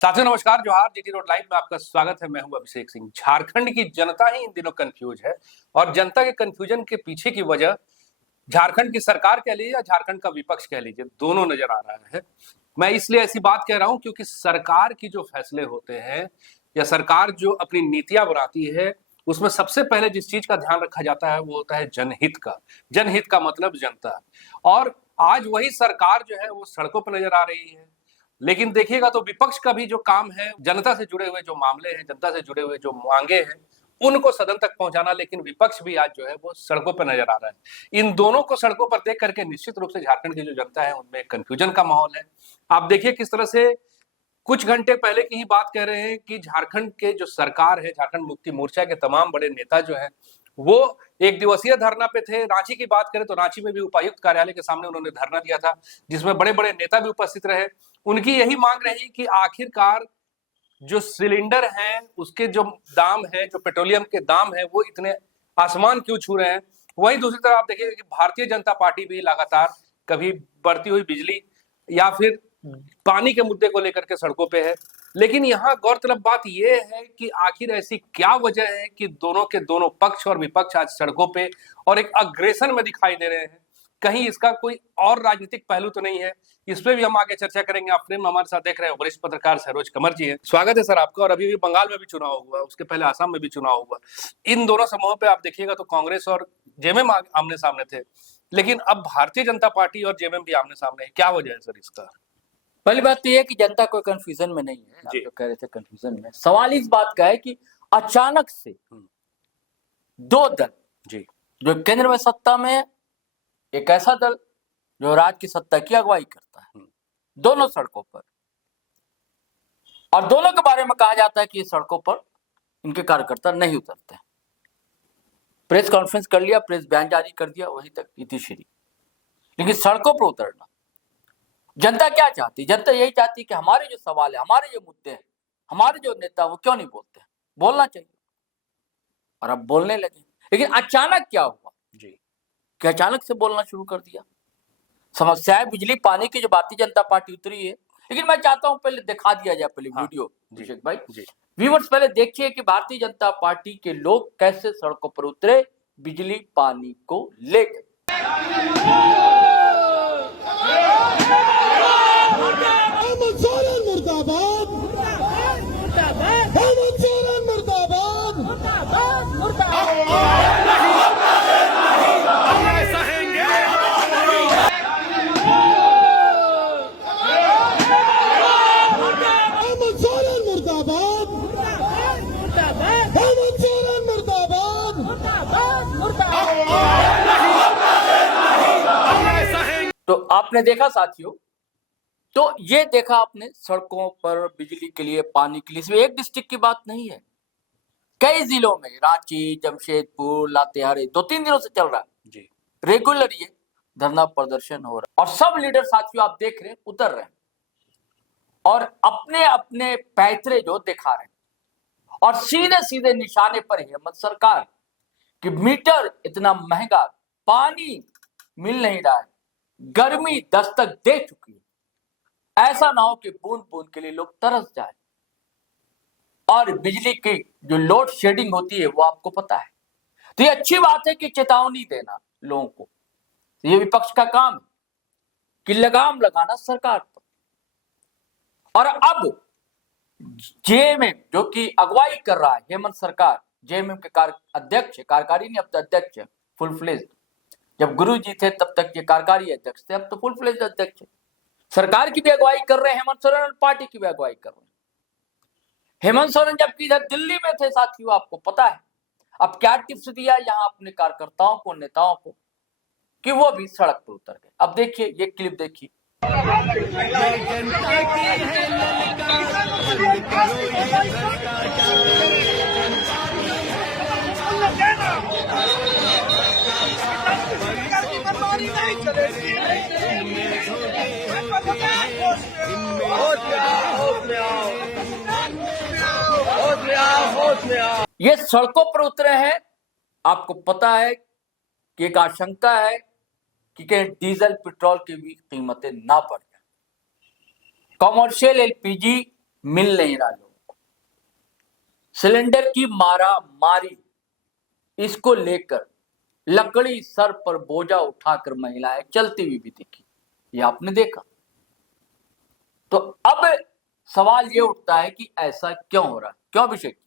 साथियों नमस्कार, जोहार। जीटी रोड लाइव में आपका स्वागत है। मैं हूं अभिषेक सिंह। झारखंड की जनता ही इन दिनों कंफ्यूज है और जनता के कंफ्यूजन के पीछे की वजह झारखंड की सरकार कह लीजिए या झारखंड का विपक्ष कह लीजिए, दोनों नजर आ रहा है। मैं इसलिए ऐसी बात कह रहा हूं क्योंकि सरकार की जो फैसले होते हैं या सरकार जो अपनी नीतियां बनाती है, उसमें सबसे पहले जिस चीज का ध्यान रखा जाता है वो होता है जनहित का। जनहित का मतलब जनता। और आज वही सरकार जो है वो सड़कों पर नजर आ रही है। लेकिन देखिएगा तो विपक्ष का भी जो काम है, जनता से जुड़े हुए जो मामले हैं, जनता से जुड़े हुए जो मांगे हैं, उनको सदन तक पहुंचाना, लेकिन विपक्ष भी आज जो है वो सड़कों पर नजर आ रहा है। इन दोनों को सड़कों पर देख करके निश्चित रूप से झारखंड की जो जनता है उनमें कंफ्यूजन का माहौल है। आप देखिए किस तरह से कुछ घंटे पहले की ही बात कह रहे हैं कि झारखंड के जो सरकार है, झारखंड मुक्ति मोर्चा के तमाम बड़े नेता जो है वो एक दिवसीय धरना पे थे। रांची की बात करें तो रांची में भी उपायुक्त कार्यालय के सामने उन्होंने धरना दिया था, जिसमें बड़े बड़े नेता भी उपस्थित रहे। उनकी यही मांग रही कि आखिरकार जो सिलेंडर हैं उसके जो दाम है, जो पेट्रोलियम के दाम है, वो इतने आसमान क्यों छू रहे हैं। वहीं दूसरी तरफ आप देखिए कि भारतीय जनता पार्टी भी लगातार कभी बढ़ती हुई बिजली या फिर पानी के मुद्दे को लेकर के सड़कों पे है। लेकिन यहाँ गौरतलब बात यह है कि आखिर ऐसी क्या वजह है कि दोनों के दोनों पक्ष और विपक्ष आज सड़कों पे और एक अग्रेशन में दिखाई दे रहे हैं। कहीं इसका कोई और राजनीतिक पहलू तो नहीं है? इस पे भी हम आगे चर्चा करेंगे। आप फ्रेम हमारे साथ देख रहे हैं, वरिष्ठ पत्रकार सरोज कंवर जी हैं। स्वागत है सर आपका। और अभी भी बंगाल में भी चुनाव हुआ, उसके पहले आसाम में भी चुनाव हुआ। इन दोनों समूहों पे आप देखिएगा तो कांग्रेस और जेएमएम आमने सामने थे, लेकिन अब भारतीय जनता पार्टी और जेएमएम भी आमने सामने है। क्या वजह है सर इसका? पहली बात तो ये है कि जनता कोई कंफ्यूजन में नहीं है। आप जो कह रहे थे कंफ्यूजन में, सवाल इस बात का है कि अचानक से दो दल जी जो केंद्र में सत्ता में, एक ऐसा दल जो राज्य की सत्ता की अगुवाई करता है, दोनों सड़कों पर, और दोनों के बारे में कहा जाता है कि ये सड़कों पर इनके कार्यकर्ता नहीं उतरते हैं। प्रेस कॉन्फ्रेंस कर लिया, प्रेस बयान जारी कर दिया, वहीं तक इतिश्री। लेकिन सड़कों पर उतरना, जनता क्या चाहती है? जनता यही चाहती है कि हमारे जो सवाल है, हमारे जो मुद्दे हैं, हमारे जो नेता वो क्यों नहीं बोलते हैं? बोलना चाहिए, और अब बोलने लगे। लेकिन अचानक क्या हुआ जी कि अचानक से बोलना शुरू कर दिया। समस्या है बिजली पानी की, जो भारतीय जनता पार्टी उतरी है। लेकिन मैं चाहता हूं पहले दिखा दिया जाए पहले वीडियो। अभिषेक भाई, व्यूअर्स पहले देखिए कि भारतीय जनता पार्टी के लोग कैसे सड़कों पर उतरे बिजली पानी को लेकर। तो आपने देखा साथियों, तो ये देखा आपने सड़कों पर बिजली के लिए, पानी के लिए। इसमें एक डिस्ट्रिक्ट की बात नहीं है, कई जिलों में, रांची, जमशेदपुर, लातेहार, 2-3 दिनों से चल रहा है जी। रेगुलर ये धरना प्रदर्शन हो रहा है और सब लीडर साथियों आप देख रहे हैं उतर रहे हैं और अपने अपने पैतरे जो दिखा रहे हैं और सीधे सीधे निशाने पर हेमंत सरकार कि मीटर इतना महंगा, पानी मिल नहीं रहा है, गर्मी दस्तक दे चुकी है। ऐसा ना हो कि बूंद बूंद के लिए लोग तरस जाए। और बिजली की जो लोड शेडिंग होती है वो आपको पता है। तो ये अच्छी बात है कि चेतावनी देना लोगों को, ये विपक्ष का काम है कि लगाम लगाना सरकार पर। और अब जेएमएम जो कि अगुवाई कर रहा है, हेमंत सरकार जेएमएम के अध्यक्ष है, कार्यकारी नहीं, अब तो अध्यक्ष है फुल फ्लेज। जब गुरु जी थे तब तक ये कार्यकारी अध्यक्ष थे, अब तो फुल फ्लेज अध्यक्ष है। सरकार की भी अगुवाई कर रहे हैं हेमंत सोरेन और पार्टी की भी अगुवाई कर रहे हैं। हेमंत सोरेन जबकि इधर दिल्ली में थे साथियों, आपको पता है, अब क्या टिप्स दिया यहाँ अपने कार्यकर्ताओं को, नेताओं को, कि वो भी सड़क पर उतर गए। अब देखिए ये क्लिप देखिए। ये सड़कों पर उतरे हैं, आपको पता है कि एक आशंका है कि कहीं डीजल पेट्रोल की भी कीमतें ना बढ़ जाए। कॉमर्शियल एलपीजी मिल नहीं रहा लोगों को। सिलेंडर की मारा मारी, इसको लेकर लकड़ी सर पर बोझा उठाकर महिलाएं चलती हुई भी दिखी, ये आपने देखा। तो अब सवाल ये उठता है कि ऐसा क्यों हो रहा है, क्यों अभिषेक?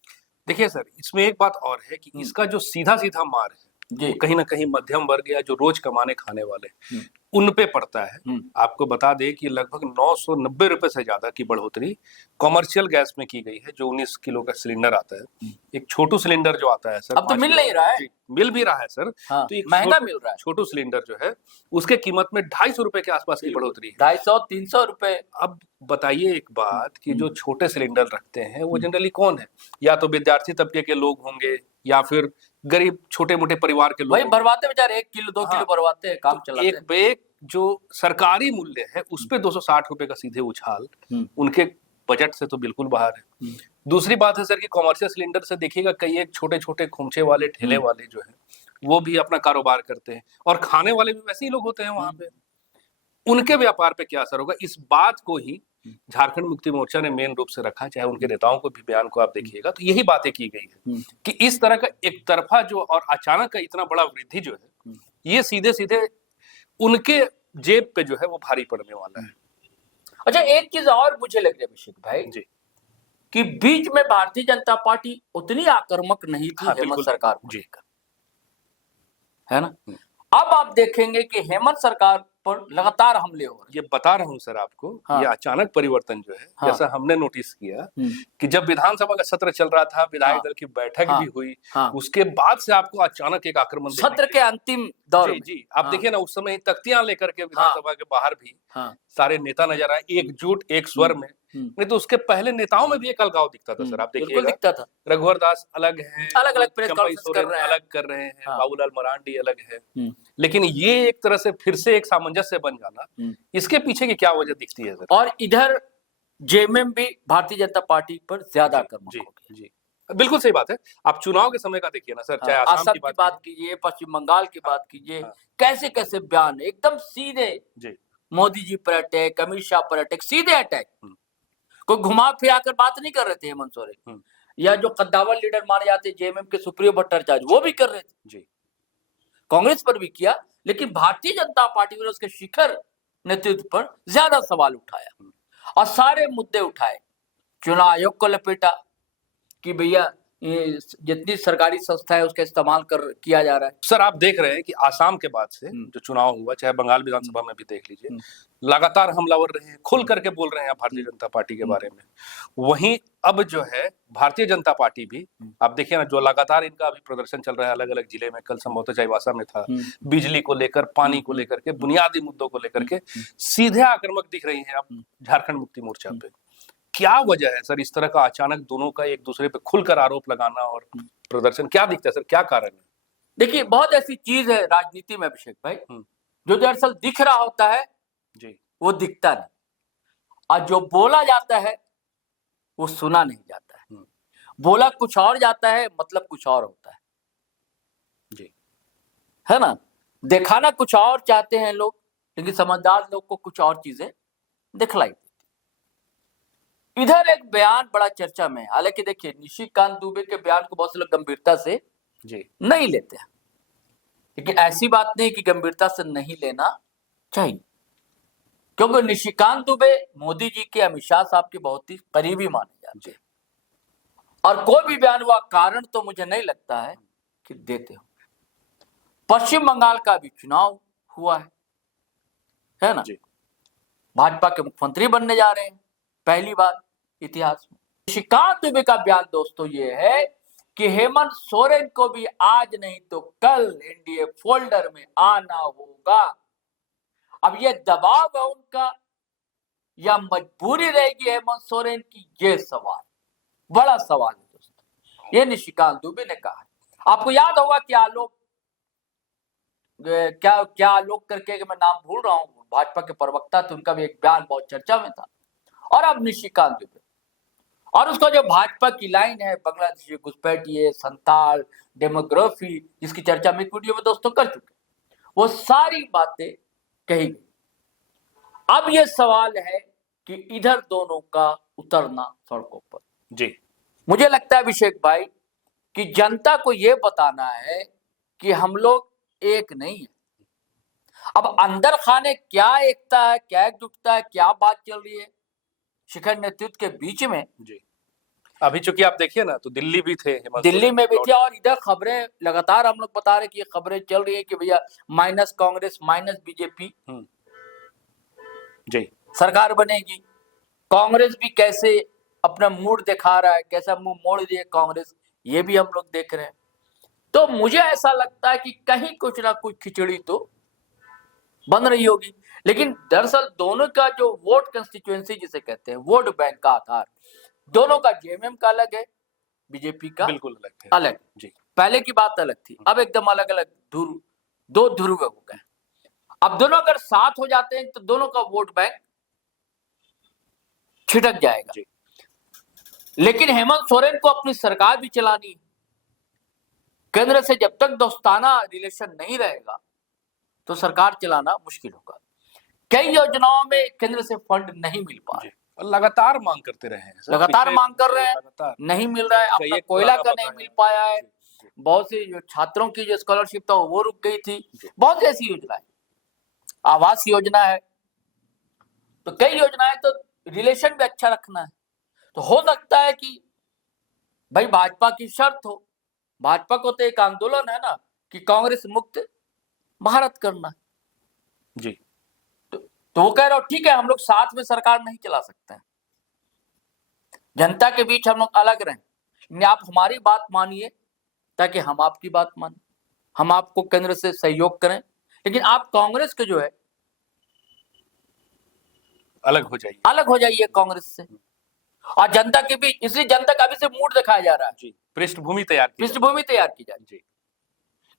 देखिए सर, इसमें एक बात और है कि इसका जो सीधा सीधा मार है जी। वो कहीं ना कहीं मध्यम वर्ग या जो रोज कमाने खाने वाले उन पे पड़ता है। आपको बता दें कि लगभग 990 रुपए से ज्यादा की बढ़ोतरी कमर्शियल गैस में की गई है, जो 19 किलो का सिलेंडर आता है। एक छोटू सिलेंडर जो आता है सर, अब तो मिल नहीं रहा है। जी, मिल भी रहा है सर। हाँ, तो एक महंगा मिल रहा है। छोटू सिलेंडर जो है उसके कीमत में 250 रुपए के आसपास की बढ़ोतरी है। 250-300 रुपए। अब बताइए एक बात कि जो छोटे सिलेंडर रखते हैं वो जनरली कौन है? या तो विद्यार्थी तबके के लोग होंगे या फिर गरीब छोटे मोटे परिवार के लोग। वही भरवाते बेचारे, 1 किलो 2 किलो भरवाते हैं, काम चलाते हैं। एक बैग जो सरकारी मूल्य है उस पे 260 रुपए का सीधे उछाल उनके बजट से तो बिल्कुल बाहर है। दूसरी बात है सर कि कॉमर्शियल सिलेंडर से देखिएगा कई एक छोटे छोटे खोमचे वाले ठेले वाले जो है वो भी अपना कारोबार करते हैं, और खाने वाले भी वैसे ही लोग होते हैं वहां पे। उनके व्यापार पे क्या असर होगा, इस बात को ही झारखंड मुक्ति मोर्चा ने मेन रूप से रखा। चाहे उनके नेताओं को भी बयान को आप देखिएगा तो यही बातें की गई है कि इस तरह का एक तरफा जो और अचानक का इतना बड़ा वृद्धि जो है ये सीधे सीधे उनके जेब पे जो है वो भारी पड़ने वाला है। अच्छा, एक चीज और मुझे लग रही है अभिषेक भाई जी, कि बीच में भारतीय जनता पार्टी उतनी आक्रामक नहीं थी हेमंत सरकार को लेकर, है ना। अब आप देखेंगे कि हेमंत सरकार पर लगातार हमले हो रहे। ये बता रहा हूं सर आपको। हाँ। ये अचानक परिवर्तन जो है, हाँ। जैसा हमने नोटिस किया कि जब विधानसभा का सत्र चल रहा था, विधायक दल की बैठक भी हुई, उसके बाद से आपको अचानक एक आक्रमण सत्र के अंतिम दौर में। जी, आप देखिए ना, उस समय तख्तियां लेकर के विधानसभा के बाहर भी सारे नेता नजर आए, एकजुट एक स्वर में। नहीं तो उसके पहले नेताओं में भी एक अलगाव दिखता था सर। आप देखिएगा, दिखता था। रघुवर दास अलग है, अलग प्रेस चंपा कॉन्फ्रेंस सोरेन कर रहे हैं, अलग कर रहे हैं, बाबूलाल मरांडी अलग है। लेकिन ये एक तरह से फिर से एक सामंजस्य बन जाना, इसके पीछे की क्या वजह दिखती है सर? और इधर जेएमएम भी भारतीय जनता पार्टी पर ज्यादा आक्रामक हो गया। जी, बिल्कुल सही बात है। आप चुनाव के समय का देखिए ना सर, चाहे आसाम की बात कीजिए, पश्चिम बंगाल की बात कीजिए, कैसे कैसे बयान एकदम सीधे। मोदी जी पर अटैक, अमित शाह पर अटैक, सीधे अटैक। कोई घुमा फिरा कर बात नहीं कर रहे थे हेमंत सोरेन, या जो कद्दावर लीडर माने जाते जेएमएम के सुप्रियो भट्टाचार्य, वो भी कर रहे थे। कांग्रेस पर भी किया, लेकिन भारतीय जनता पार्टी ने उसके शिखर नेतृत्व पर ज्यादा सवाल उठाया और सारे मुद्दे उठाए। चुनाव आयोग को लपेटा कि भैया जितनी सरकारी संस्था है उसका इस्तेमाल किया जा रहा है। सर आप देख रहे हैं कि आसाम के बाद से जो चुनाव हुआ, चाहे बंगाल विधानसभा में भी देख लीजिए, लगातार हमलावर रहे हैं, खुल करके बोल रहे हैं भारतीय जनता पार्टी के बारे में। वहीं अब जो है भारतीय जनता पार्टी भी, आप देखिए ना, जो लगातार इनका अभी प्रदर्शन चल रहा है अलग अलग जिले में, कल संभवतः चाईबासा में था, बिजली को लेकर, पानी को लेकर के, बुनियादी मुद्दों को लेकर के सीधे आक्रामक दिख रही है अब झारखंड मुक्ति मोर्चा पे। क्या वजह है सर इस तरह का अचानक दोनों का एक दूसरे पे खुलकर आरोप लगाना और प्रदर्शन? क्या दिखता है सर, क्या कारण है? देखिए, बहुत ऐसी चीज है राजनीति में अभिषेक भाई, जो दरअसल दिख रहा होता है जी, वो दिखता नहीं, और जो बोला जाता है वो सुना नहीं जाता है। बोला कुछ और जाता है, मतलब कुछ और होता है जी, है ना। दिखाना कुछ और चाहते हैं लोग, लेकिन समझदार लोग को कुछ और चीजें दिखलाई। इधर एक बयान बड़ा चर्चा में, हालांकि देखिए निशिकांत दुबे के बयान को बहुत से लोग गंभीरता से जी नहीं लेते हैं, लेकिन ऐसी बात नहीं कि गंभीरता से नहीं लेना चाहिए, क्योंकि निशिकांत दुबे मोदी जी के, अमित शाह साहब के बहुत ही करीबी माने जाते हैं, और कोई भी बयान हुआ कारण तो मुझे नहीं लगता है कि देते हो। पश्चिम बंगाल का भी चुनाव हुआ है ना, भाजपा के मुख्यमंत्री बनने जा रहे हैं पहली बार इतिहास में। निशिकांत दुबे का बयान दोस्तों ये है कि हेमंत सोरेन को भी आज नहीं तो कल एनडीए फोल्डर में आना होगा। अब ये दबाव है उनका या मजबूरी रहेगी हेमंत सोरेन की, ये सवाल, बड़ा सवाल है दोस्तों। ये निशिकांत दुबे ने कहा है। आपको याद होगा कि क्या आलोक करके, मैं नाम भूल रहा हूं, भाजपा के प्रवक्ता थे, उनका भी एक बयान बहुत चर्चा में था। और अब निशिकांत दुबे, और उसका जो भाजपा की लाइन है, बांग्लादेशी घुसपैठिए, संताल, डेमोग्राफी, जिसकी चर्चा में एक वीडियो में दोस्तों कर चुके, वो सारी बातें कही गई। अब ये सवाल है कि इधर दोनों का उतरना सड़कों पर। जी मुझे लगता है अभिषेक भाई कि जनता को यह बताना है कि हम लोग एक नहीं है। अब अंदर खाने क्या एकता है, क्या एकजुटता है, क्या बात चल रही है शिखर नेतृत्व के बीच में। जी अभी चूंकि आप देखिए ना, तो दिल्ली भी थे, हेमंत दिल्ली सोरेन में भी लौट- थे और इधर खबरें लगातार हम लोग बता रहे कि ये खबरें चल रही है कि भैया माइनस कांग्रेस माइनस बीजेपी जी सरकार बनेगी। कांग्रेस भी कैसे अपना मूड दिखा रहा है, कैसा मुंह मोड़ रही है कांग्रेस, ये भी हम लोग देख रहे हैं। तो मुझे ऐसा लगता है कि कहीं कुछ ना कुछ खिचड़ी तो बन रही होगी। लेकिन दरअसल दोनों का जो वोट कंस्टिट्यूएंसी जिसे कहते हैं, वोट बैंक का आधार, दोनों का जेएमएम का अलग है, बीजेपी का बिल्कुल अलग थे। अलग। जी पहले की बात अलग थी, अब एकदम अलग अलग ध्रुव, दो ध्रुव हो गए। अब दोनों अगर साथ हो जाते हैं तो दोनों का वोट बैंक छिटक जाएगा। जी लेकिन हेमंत सोरेन को अपनी सरकार भी चलानी है। केंद्र से जब तक दोस्ताना रिलेशन नहीं रहेगा तो सरकार चलाना मुश्किल होगा। कई योजनाओं में केंद्र से फंड नहीं मिल पा रहे, और लगातार मांग करते रहे हैं सर, लगातार पिछले- मांग कर रहे हैं, लगातार नहीं मिल रहा है। कई अपना एक कोयला पुराना का नहीं बकाया मिल है। पाया है, जी, बहुत सी जो छात्रों की जो स्कॉलरशिप था वो रुक गई थी, जी। बहुत सी ऐसी योजनाएं, आवास योजना है, तो कई योजनाएं। तो रिलेशन भी अच्छा रखना है। तो हो सकता है कि भाई भाजपा की शर्त हो, भाजपा को तो एक आंदोलन है ना कि कांग्रेस मुक्त भारत करना है। जी तो वो कह रहे हो ठीक है, हम लोग साथ में सरकार नहीं चला सकते हैं, जनता के बीच हम लोग अलग रहें, नहीं आप हमारी बात मानिए ताकि हम आपकी बात माने, हम आपको केंद्र से सहयोग करें, लेकिन आप कांग्रेस के जो है अलग हो जाइए। अलग हो जाइए कांग्रेस से। और जनता के बीच, इसलिए जनता का अभी से मूड दिखाया जा रहा है, जी पृष्ठभूमि तैयार की जाए। पृष्ठभूमि तैयार की जाए। जी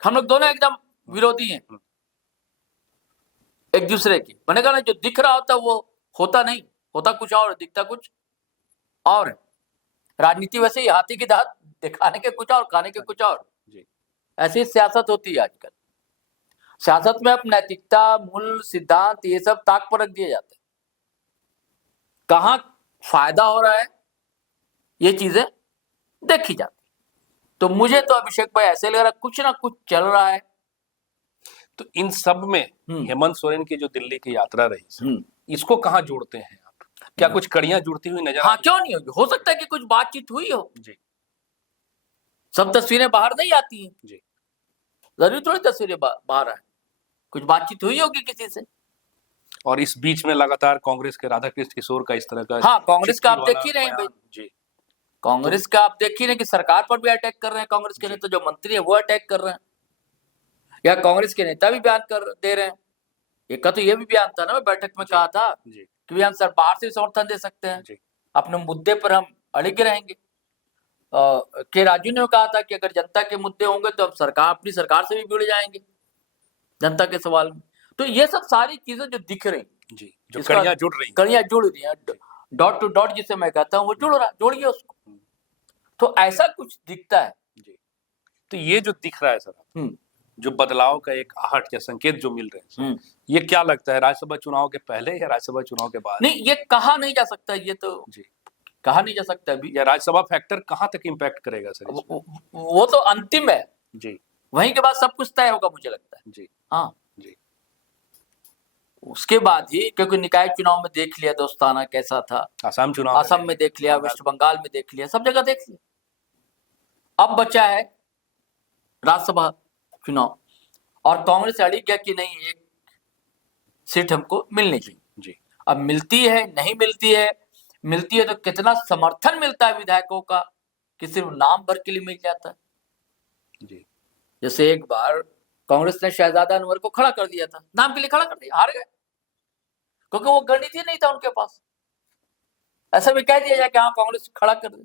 हम लोग दोनों एकदम विरोधी हैं एक दूसरे की। मैंने कहा ना, जो दिख रहा होता वो होता नहीं, होता कुछ और, दिखता कुछ और है। राजनीति वैसे ही हाथी की दांत, दिखाने के कुछ और, खाने के कुछ और। जी ऐसी सियासत होती है आजकल। सियासत में अब नैतिकता, मूल सिद्धांत, ये सब ताक पर रख दिए जाते हैं। कहाँ फायदा हो रहा है ये चीजें देखी जाती। तो मुझे तो अभिषेक भाई ऐसे लग रहा है कुछ ना कुछ चल रहा है। तो इन सब में हेमंत सोरेन की जो दिल्ली की यात्रा रही सर, इसको कहाँ जोड़ते हैं आप? क्या कुछ कड़ियां जुड़ती हुई नजर हाँ, आती क्यों नहीं होगी, हो सकता है कि कुछ बातचीत हुई हो। जी सब तस्वीरें बाहर नहीं आती हैं, जी जरूरी थोड़ी तस्वीरें बाहर आए, कुछ बातचीत हुई होगी किसी से। और इस बीच में लगातार कांग्रेस के राधा कृष्ण किशोर का इस तरह का हाँ, कांग्रेस का आप चिट्ठी देख ही रहे हैं वाला भाई, बयान। जी कांग्रेस का आप देख ही रहे हैं कि सरकार पर भी अटैक कर रहे हैं कांग्रेस के नेता, जो मंत्री है वो अटैक कर रहे हैं, या कांग्रेस के नेता भी बयान कर दे रहे हैं। एक का तो ये भी बयान था ना, मैं बैठक में कहा था जी कि हम सर बाहर से समर्थन दे सकते हैं, जी अपने मुद्दे पर हम अड़िग रहेंगे। के राजू ने कहा था कि अगर जनता के मुद्दे होंगे तो हम सरकार, अपनी सरकार से भी जुड़ जाएंगे जनता के सवाल में। तो ये सब सारी चीजें जो दिख रही, जी जो कड़ियां जुड़ रही हैं। कड़ियां जुड़ रही हैं, डॉट टू डॉट जिसे मैं कहता हूँ वो जुड़ रहा, जोड़िए उसको। तो ऐसा कुछ दिखता है। जी तो ये जो दिख रहा है सर, जो बदलाव का एक आहट या संकेत जो मिल रहे हैं सर, ये क्या लगता है राज्यसभा चुनाव के पहले या राज्यसभा चुनाव के बाद? नहीं, ये कहा नहीं जा सकता, ये तो जी कहा नहीं जा सकता अभी। या राज्यसभा फैक्टर कहाँ तक इम्पैक्ट करेगा सर इसमें? वो तो अंतिम है, जी वहीं के बाद सब कुछ तय होगा मुझे लगता है। जी हाँ जी उसके बाद ही, क्योंकि निकाय चुनाव में देख लिया दोस्ताना कैसा था, आसाम चुनाव असम में देख लिया, वेस्ट बंगाल में देख लिया, सब जगह देख लिया। अब बचा है राज्यसभा चुनाव, और कांग्रेस अड़ी गया कि नहीं एक सीट हमको मिलनी चाहिए। जी अब मिलती है नहीं मिलती है, मिलती है तो कितना समर्थन मिलता है विधायकों का कि सिर्फ नाम भर के लिए मिल जाता है। जी जैसे एक बार कांग्रेस ने शहजादा अनवर को खड़ा कर दिया था, नाम के लिए खड़ा कर दिया, हार गए क्योंकि वो गणित ही नहीं था उनके पास। ऐसा भी कह दिया जाए कि हाँ कांग्रेस खड़ा कर दे,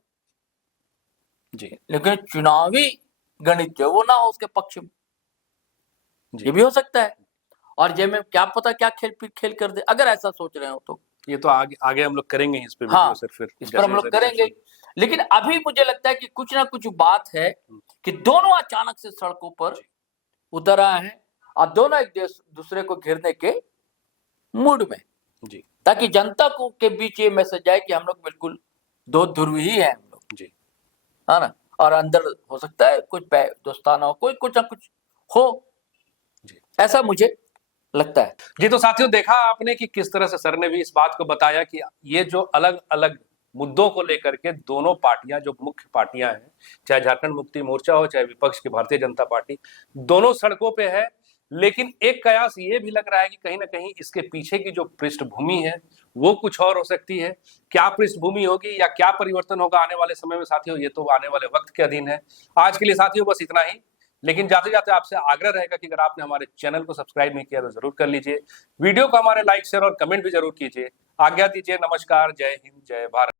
जी लेकिन चुनावी गणित जो वो ना हो उसके पक्ष में, ये भी हो सकता है। और जब में क्या पता क्या खेल कर दे, अगर ऐसा सोच रहे हो तो ये तो आगे आगे हम लोग करेंगे इस पे वीडियो। हाँ, सर फिर इस पर हम लोग करेंगे। लेकिन अभी मुझे लगता है कि कुछ ना कुछ बात है कि दोनों अचानक से सड़कों पर उतर आए हैं और दोनों एक दूसरे को घेरने के मूड में। जी ताकि जनता को के बीच ये मैसेज जाए कि हम लोग बिल्कुल दो ध्रुवी ही हैं हम लोग, जी है ना। और अंदर हो सकता है कुछ दोस्ताना हो, कोई कुछ ना कुछ हो, जी ऐसा मुझे लगता है। जी। तो साथियों, देखा आपने कि किस तरह से सर ने भी इस बात को बताया कि ये जो अलग अलग मुद्दों को लेकर के दोनों पार्टियां, जो मुख्य पार्टियां हैं, चाहे झारखंड मुक्ति मोर्चा हो चाहे विपक्ष की भारतीय जनता पार्टी, दोनों सड़कों पे है। लेकिन एक कयास ये भी लग रहा है कि कहीं ना कहीं इसके पीछे की जो पृष्ठभूमि है वो कुछ और हो सकती है। क्या पृष्ठभूमि होगी या क्या परिवर्तन होगा आने वाले समय में साथियों, ये तो आने वाले वक्त के अधीन है। आज के लिए साथियों बस इतना ही। लेकिन जाते जाते आपसे आग्रह रहेगा कि अगर आपने हमारे चैनल को सब्सक्राइब नहीं किया तो जरूर कर लीजिए। वीडियो को हमारे लाइक शेयर और कमेंट भी जरूर कीजिए। आज्ञा दीजिए। नमस्कार। जय हिंद, जय भारत।